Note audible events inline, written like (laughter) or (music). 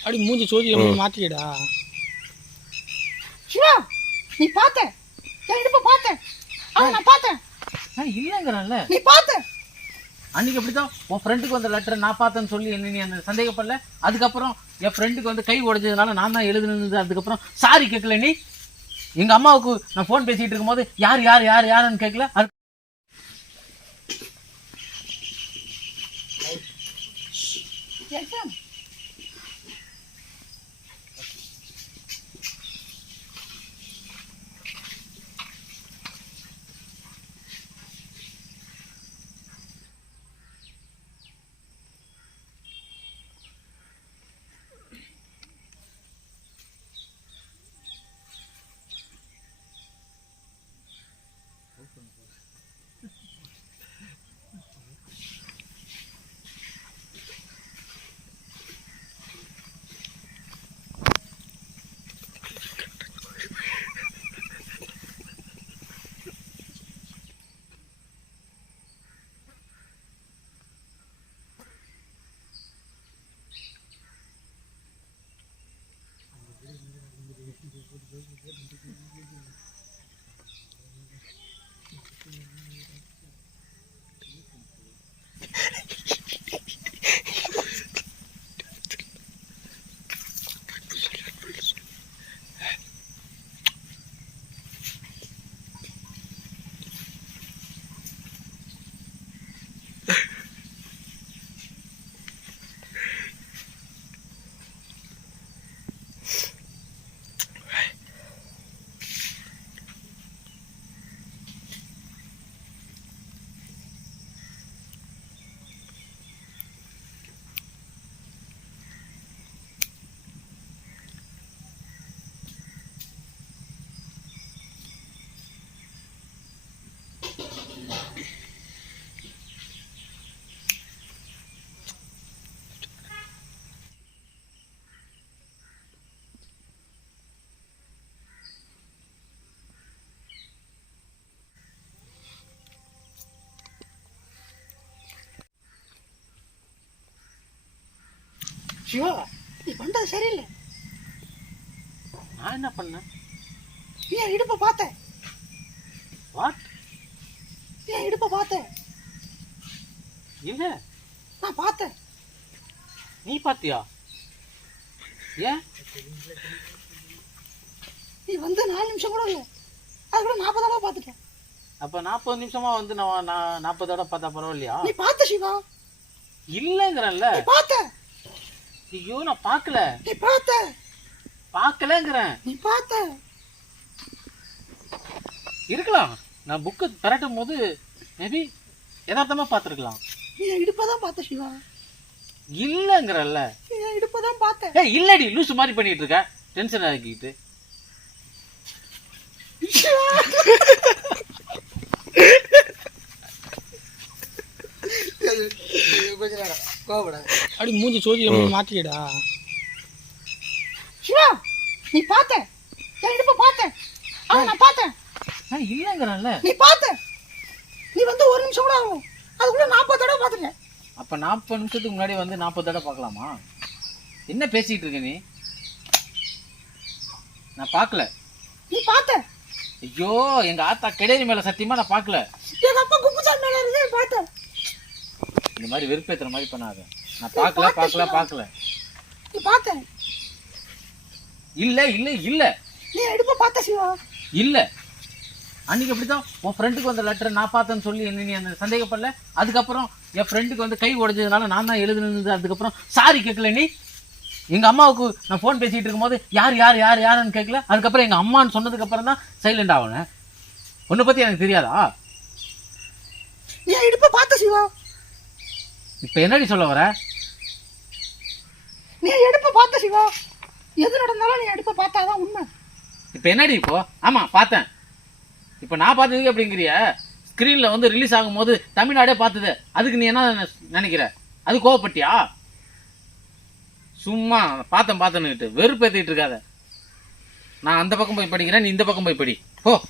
அப்படி மூஞ்சி சோதி மாட்டிக்கடா. சிவா நீ பார்த்த? என் இடுப்ப பார்த்த. அவன் நான் பார்த்தேன். நான் இல்லைங்கிறேன்ல. நீ பார்த்த? அன்னைக்கு அப்படிதான் உன் ஃப்ரெண்டுக்கு வந்த லெட்டர் நான் பார்த்தேன்னு சொல்லி என்ன நீ அந்த சந்தேகப்படல? அதுக்கப்புறம் என் ஃப்ரெண்டுக்கு வந்து கை உடைஞ்சதுனால நான் தான் எழுதுனது. அதுக்கப்புறம் சாரி கேட்கல நீ. எங்க அம்மாவுக்கு நான் ஃபோன் பேசிட்டு இருக்கும்போது யார் யார் யார் யாருன்னு கேட்கல? அது எக்ஸாம் Thank you. சிவா நீ பண்றது சரியில்லை. நான் என்ன பண்ணேன்? நீ என் இடுப்ப பார்த்த வாட் நீ என் இடுப்ப பார்த்த இல்ல நான் பார்த்தேன். நீ பாத்தியா ஏன்? நீ வந்து நாலு நிமிஷம் கூட இல்லை. அது கூட நாற்பது தடவை பார்த்துட்டேன். அப்ப நாற்பது நிமிஷமா வந்து நான் நான் நாற்பது தடவை பார்த்தா பரவாயில்லையா? நீ பார்த்த சிவா? இல்லைங்கிறேன்ல. நீ பார்த்த ஐயோ நான் பார்க்கல. நீ பார்த்த? பார்க்கலங்கிறேன். நீ பார்த்த? இருக்கலாம். நான் புக்கு திரட்டும் போது மேபி யதார்த்தமா பார்த்துருக்கலாம். நீ என் இடுப்பை தான் பார்த்த சிவா. இல்லைங்கிறல்ல. நீ என் இடுப்பை தான் பார்த்த. ஏய் இல்லடி லூசு மாதிரி பண்ணிட்டு இருக்க. டென்ஷன் ஆகிக்கிட்டு (laughs) அப்படி மூஞ்சி சோதி மாட்டிக்கடா சிவா நீ பார்த்த? என் இடுப்பை பார்த்த? அவன் நான் பார்த்தேன். நான் இல்லைங்கிறல்ல நீ பார்த்த? நீ வந்து ஒரு நிமிஷம் கூட ஆகும் அதுக்குள்ள நாற்பது தடவை பார்த்துட்டேன் அப்ப நாற்பது நிமிஷத்துக்கு முன்னாடி வந்து நாற்பது தடவை பார்க்கலாமா? என்ன பேசிட்டு இருக்க நீ? நான் பார்க்கல. நீ பார்த்த? ஐயோ எங்க ஆத்தா கிடையாது மேல சத்தியமா நான் பார்க்கல. எங்க அப்பா குப்புசாமி மேல இருந்து பார்த்தேன் இந்த மாதிரி வெறுப்பேத்துற மாதிரி பண்ணாத. நான் பார்க்கல பார்க்கல பார்க்கல. நீ பார்த்த. இல்ல இல்ல இல்ல. நீ என் இடுப்பை பார்த்த சிவா. இல்ல. அன்னைக்கு அப்படிதான் உன் ஃப்ரெண்டுக்கு வந்த லெட்டர் நான் பார்த்தேன்னு சொல்லி என்ன நீ அந்த சந்தேகப்படல. அதுக்கப்புறம் என் ஃப்ரெண்டுக்கு வந்து கை உடைஞ்சதுனால நான் தான் எழுதுனது. அதுக்கப்புறம் சாரி கேட்கல நீ. எங்க அம்மாவுக்கு நான் ஃபோன் பேசிட்டு இருக்கும்போது யார் யார் யார் யாருன்னு கேட்கல அதுக்கப்புறம் எங்க அம்மான்னு சொன்னதுக்கு அப்புறம் தான் சைலண்ட் ஆகணும் உன்னை பத்தி எனக்கு தெரியாதா? நீ இடுப்பை பார்த்த சிவா. இப்ப என்னடி சொல்ல வர? நீ என் இடுப்பை பார்த்த சிவா. எது நடந்தாலும் நீ என் இடுப்பை பார்த்தாதான் உண்மை. இப்ப என்னடி இப்போ? ஆமா பார்த்தேன். இப்ப நான் பார்த்ததுக்கு அப்படிங்கிறிய? ஸ்கிரீன்ல வந்து ரிலீஸ் ஆகும்போது தமிழ்நாடே பார்த்தது. அதுக்கு நீ என்ன நினைக்கிற? அது கோவப்பட்டியா? சும்மா பார்த்தேன் பார்த்தேன்னுட்டு வெறுப்பேத்திட்டு இருக்காத. நான் அந்த பக்கம் போய் படிக்கிறேன் நீ இந்த பக்கம் போய் படி. போ.